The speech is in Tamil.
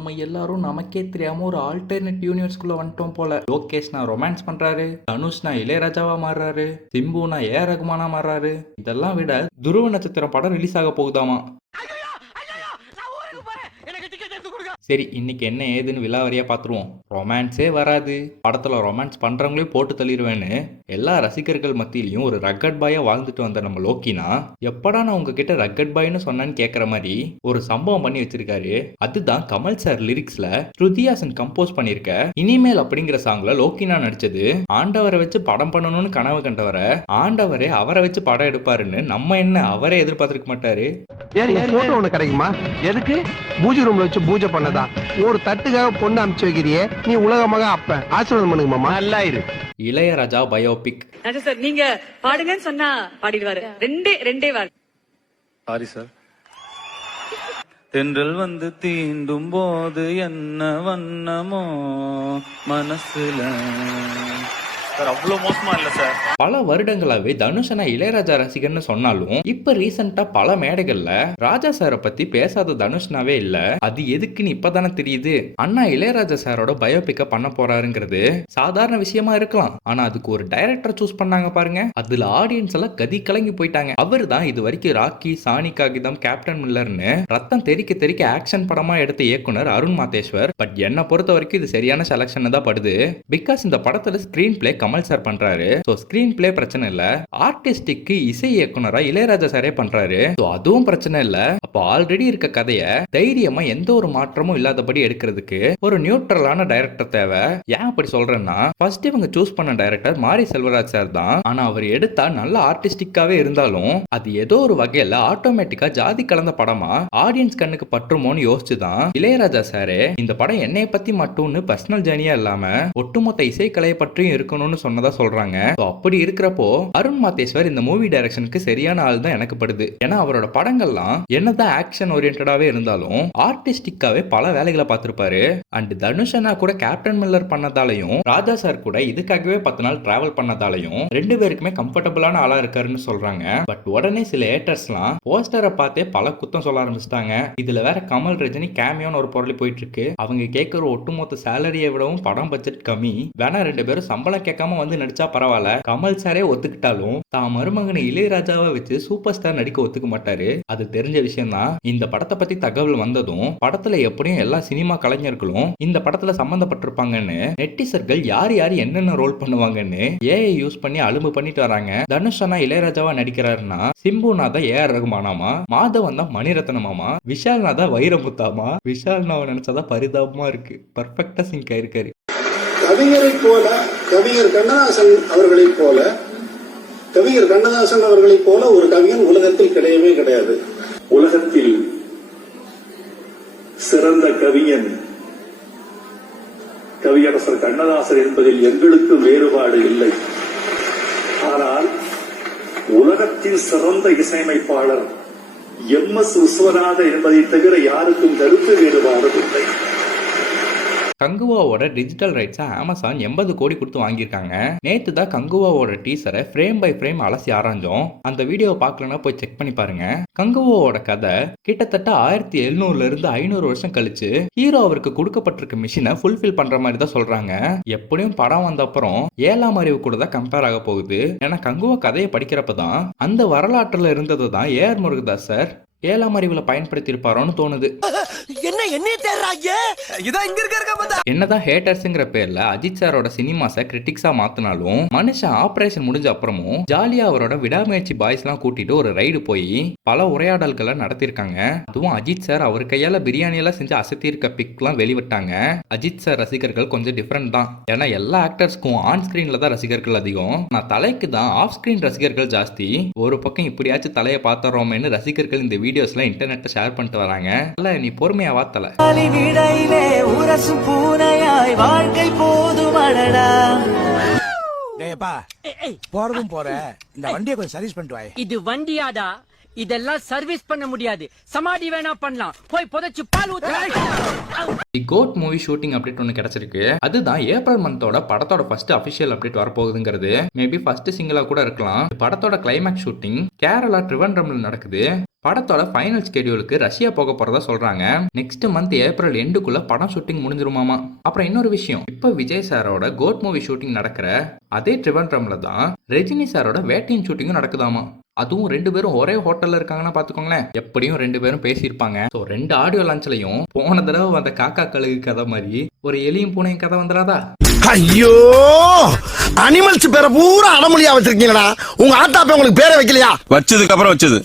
நம்ம எல்லாரும் நமக்கே தெரியாம ஒரு ஆல்டர்னேட் யூனிவர்ஸ்குள்ள வந்துட்டோம் போல. லோகேஷ் நான் ரொமான்ஸ் பண்றாரு, தனுஷ் நான் இளையராஜாவா மாறுறாரு, சிம்பு நான் ஏ ரகுமானா மாறுறாரு. இதெல்லாம் விட துருவ நட்சத்திரம் படம் ரிலீஸ் ஆக போகுதாமா. சரி, இன்னைக்கு என்ன ஏதுன்னு விலாவரியா பார்த்துருவோம். ரொமான்ஸே வராது, படத்துல ரொமான்ஸ் பண்றவங்களே போட்டு தள்ளிடுவேன்னு எல்லா ரசிகர்கள் மத்தியிலையும் ஒரு ரக்கட் பாயா வாழ்ந்துட்டு வந்த நம்ம லோக்கினா எப்படா நான் உங்ககிட்ட ரக்கட் பாய்னு சொன்னேன்னு கேட்குற மாதிரி ஒரு சம்பவம் பண்ணி வச்சிருக்காரு. அதுதான் கமல் சார் லிரிக்ஸ்ல ஸ்ருதிஹாசன் கம்போஸ் பண்ணியிருக்க இனிமேல் அப்படிங்கிற சாங்ல லோக்கினா நடிச்சது. ஆண்டவரை வச்சு படம் பண்ணணும்னு கனவு கண்டவரை ஆண்டவரே அவரை வச்சு படம் எடுப்பாருன்னு நம்ம என்ன அவரே எதிர்பார்த்திருக்க மாட்டாரு. கிடைக்குமா? எதுக்கு பூஜை ரூம்ல வச்சு பூஜை பண்ணதா? ஒரு தட்டுக்காக பொண்ணு அமுச்சு வைக்கிறியே நீ, உலகமாக அப்ப ஆசீர்வாதம் பண்ணுங்க மாமா. நல்லா இரு. இளையராஜா பயோபிக். சார் நீங்க பாடுங்கன்னு சொன்னா பாடிடுவாரு. ரெண்டே வார். Sorry sir. தென்றல் வந்து தீண்டும் போது என்ன வண்ணமோ மனசுல. அவ்வளவு மோசமா இல்ல சார். பல வருடங்களாவே தனுஷனா இளையராஜா ரசிகர்னு சொன்னாலும் இப்ப ரீசெண்டா பல மேடைகள்ல ராஜா சாரை பத்தி பேசாத தனுஷ்னாவே இல்ல. அது எதுக்குன்னு இப்பதானே தெரியுது. அண்ணா இளையராஜா சாரோட பயோபிக்க பண்ண போறாருங்கிறது சாதாரண விஷயமா இருக்கலாம், ஆனா அதுக்கு ஒரு டைரக்டர் சூஸ் பண்ணாங்க பாருங்க. அதுல ஆடியன்ஸ் எல்லாம் கதி கலங்கி போயிட்டாங்க. அவர் தான் இது வரைக்கும் ராக்கி, சாணி காகிதம், கேப்டன் மில்லர்னு ரத்தம் தெறிக்க தெறிக்க ஆக்ஷன் படமா எடுத்த இயக்குனர் அருண் மாதேஸ்வர். பட் என்ன பொறுத்த வரைக்கும் இது சரியான செலக்ஷன் தான் படுது. பிகாஸ் இந்த படத்துல ஸ்கிரீன் பிளே கமல் சார் பண்றாரு. சோ ஸ்கிரீன் பிளே பிரச்சனை இல்ல, ஆர்டிஸ்டிக்கு இசை இயக்குனரா இளையராஜா சாரே பண்றாரு. சோ அதுவும் பிரச்சனை இல்ல. அப்ப ஆல்ரெடி இருக்க கதைய தைரியமா எந்த ஒரு மாற்றமும் இல்லாதபடி எடுக்கிறதுக்கு ஒரு நியூட்ரலான டைரக்டர் தேவை. ஏன் அப்படி சொல்றேன்னா, ஃபர்ஸ்ட் இவங்க சூஸ் பண்ண டைரக்டர் மாரி செல்வராஜ் சார் தான். ஆனா அவர் எடுத்தா நல்ல ஆர்டிஸ்டிக்காவே இருந்தாலும் அது ஏதோ ஒரு வகையில ஆட்டோமேட்டிக்கா ஜாதி கலந்த படமா ஆடியன்ஸ் கண்ணுக்கு பற்றுமோன்னு யோசிச்சுதான் இளையராஜா சாரே இந்த படம் என்னைய பத்தி மட்டும்னு பர்சனல் ஜேர்னியா இல்லாம ஒட்டுமொத்த இசைக்கலையை பற்றியும் இருக்கணும்னு சொன்னதா சொல்றாங்க. அப்படி இருக்கிறப்போ அருண் மாதேஸ்வர் இந்த மூவி டைரக்ஷனுக்கு சரியான ஆள் தான் எனக்கு படுது. ஏன்னா அவரோட படங்கள்லாம் என்னதான் ஆக்ஷன் ஓரியன்டாவே இருந்தாலும் ஆர்டிஸ்டிக்காவே பல வேலைகளை பார்த்திருப்பாரு. அண்ட் தனுஷனா கூட கேப்டன் மில்லர் பண்ணதாலையும் ராஜா சார் கூட இதுக்காகவே 10 நாள் டிராவல் பண்ணதாலையும் ரெண்டு பேருக்குமே கம்ஃபர்டபுளான ஆளா இருக்காருன்னு சொல்றாங்க. பட் உடனே சில ஏட்டர்ஸ்லாம் போஸ்டரை பார்த்தே பல குத்தம் சொல்ல ஆரம்பிச்சிட்டாங்க. இதுல வேற கமல், ரஜினி கேமியோன்னு ஒரு பொருள் போயிட்டு இருக்கு. அவங்க கேட்கிற ஒட்டுமொத்த சேலரியை விடவும் படம் பட்ஜெட் கம்மி. வேணா ரெண்டு பேரும் சம்பளம் கேட்காம வந்து நடிச்சா பரவாயில்ல, கமல் சாரே ஒத்துக்கிட்டாலும் தான் மருமகனை இளையராஜாவை வச்சு சூப்பர் ஸ்டார் நடிக்க ஒத்துக்க மாட்டாரு. அது தெரிஞ்ச விஷயம் தான். இந்த படத்தை பத்தி தகவல் வந்ததும் படத்துல எப்படியும் எல்லா சினிமா கலைஞர்களும் இந்த படத்துல சம்பந்தப்பட்டிருப்பாங்கன்னு நெட்டிசர்கள் யார் யார் என்னென்ன ரோல் பண்ணுவாங்கன்னு ஏஐ யூஸ் பண்ணி அலும்பு பண்ணிட்டு வராங்க. தனுஷனா இளையராஜாவா நடிக்கிறாருன்னா சிம்புநாதா ஏஆர் ரகுமானாமா, மாதவன் தான் மணிரத்னமாமா, விஷால்நாதா வைரமுத்தாமா. விஷால்நாவை நினைச்சாதான் பரிதாபமா இருக்கு. பர்ஃபெக்டா சிங்க் ஆயிருக்காரு. கவிஞரை போல, கவிஞர் கண்ணதாசன் அவர்களைப் போல, கவிஞர் கண்ணதாசன் அவர்களைப் போல ஒரு கவிஞன் உலகத்தில் கிடையவே கிடையாது. உலகத்தில் சிறந்த கவிஞன் கவியரசர் கண்ணதாசன் என்பதில் எங்களுக்கு வேறுபாடு இல்லை. ஆனால் உலகத்தில் சிறந்த இசையமைப்பாளர் எம்.எஸ். விஸ்வநாதன் என்பதை தவிர யாருக்கும் கருத்து வேறுபாடு இல்லை. கங்குவாவோட டிஜிட்டல் ரைட்ஸை அமேசான் 80 கோடி கொடுத்து வாங்கியிருக்காங்க. நேற்று தான் கங்குவாவோட டீசரை ஃப்ரேம் பை ஃப்ரேம் அலசி ஆராய்ஞ்சோம். அந்த வீடியோவை பார்க்கலன்னா போய் செக் பண்ணி பாருங்க. கங்குவாவோட கதை கிட்டத்தட்ட 1700 இருந்து 500 வருஷம் கழிச்சு ஹீரோ அவருக்கு கொடுக்கப்பட்டிருக்க மிஷினை ஃபுல்ஃபில் பண்ற மாதிரி தான் சொல்றாங்க. எப்படியும் படம் வந்த அப்புறம் 7ஆம் அறிவு கூட தான் கம்பேர் ஆக போகுது. ஏன்னா கங்குவா கதையை படிக்கிறப்பதான் அந்த வரலாற்றுல இருந்தது தான் ஏஆர் முருகதாஸ் சார் 7ஆம் அறிவுல பயன்படுத்தி இருப்பாரோன்னு தோணுது. என்னதான் ஹேட்டர்ஸ்ங்கிற பேர்ல அஜித் சாரோட சினிமாஸை கிரிட்டிக்ஸா மாத்தினாலும் மனுஷன் ஆபரேஷன் முடிஞ்ச அப்புறமும் ஜாலியா அவரோட விடாமுயற்சி பாய்ஸ் எல்லாம் கூட்டிட்டு ஒரு ரைடு போய் பல உரையாடல்களை நடத்திருக்காங்க. அதுவும் அஜித் சார் அவர் கையால பிரியாணி எல்லாம் செஞ்சு அசத்தி இருக்க பிக் எல்லாம் வெளிவிட்டாங்க. அஜித் சார் ரசிகர்கள் கொஞ்சம் டிஃபரெண்ட் தான். ஏன்னா எல்லா ஆக்டர்ஸ்க்கும் ஆன் ஸ்கிரீன்ல தான் ரசிகர்கள் அதிகம். நான் தலைக்கு தான் ஆஃப் ஸ்கிரீன் ரசிகர்கள் ஜாஸ்தி. ஒரு பக்கம் இப்படியாச்சும் தலையை பார்த்தரோமேன்னு ரசிகர்கள் இந்த வீடியோஸ்ல இன்டர்நெட்டை ஷேர் பண்ணிட்டு வராங்க. இல்ல நீ பொறுமையா வாத்தல வாழ்க்கை போதுமடா. போறதும் போற இந்த வண்டியை கொஞ்சம் சர்வீஸ் பண்ணிட்டு வாய். இது வண்டியாடா, இதெல்லாம் சர்வீஸ் பண்ண முடியாது. சமாடி வேணா பண்ணலாம். போய் புதைச்சு பால் ஊத்த. The GOAT movie shooting update ஒன்று கிடைச்சிருக்கு. அதுதான் ஏப்ரல் மந்தோட படத்தோட ஃபர்ஸ்ட் அபிஷியல் அப்டேட் வரப்போகுதுங்கிறது. மேபி ஃபர்ஸ்ட் சிங்கிளா கூட இருக்கலாம். படத்தோட கிளைமேக்ஸ் ஷூட்டிங் கேரளா ட்ரிவண்ட்ரம்ல நடக்குது. படத்தோட ஃபைனல் ஸ்கெடியூலுக்கு ரஷ்யா போக போறதா சொல்றாங்க. நெக்ஸ்ட் மந்த் ஏப்ரல் எண்டுக்குள்ள படம் ஷூட்டிங் முடிஞ்சிருமாமா. அப்புறம் இன்னொரு விஷயம், இப்ப விஜய் சாரோட கோட் மூவி ஷூட்டிங் நடக்கிற அதே ட்ரிவண்ட்ரம்ல தான் ரஜினி சாரோட வேட்டையின் ஷூட்டிங்கும் நடக்குதாமா. அதுவும் 2 பேரும் ஒரே ஹோட்டல்ல இருக்காங்கன்னா பாத்துக்கோங்களேன். எப்படியும் 2 பேரும் பேசியிருப்பாங்க. ஸோ 2 ஆடியோ லான்ச்லயும் போன தடவை வந்த காக்கா கழுகு கதை மாதிரி ஒரு எலியும் பூனையும் கதை வந்துடாதா? ஐயோ, அனிமல்ஸ் பேரை பூரா அடமொழியா வச்சிருக்கீங்களா? உங்க ஆத்தாப்ப உங்களுக்கு பேரை வைக்கலையா? வச்சதுக்கு அப்புறம் வச்சது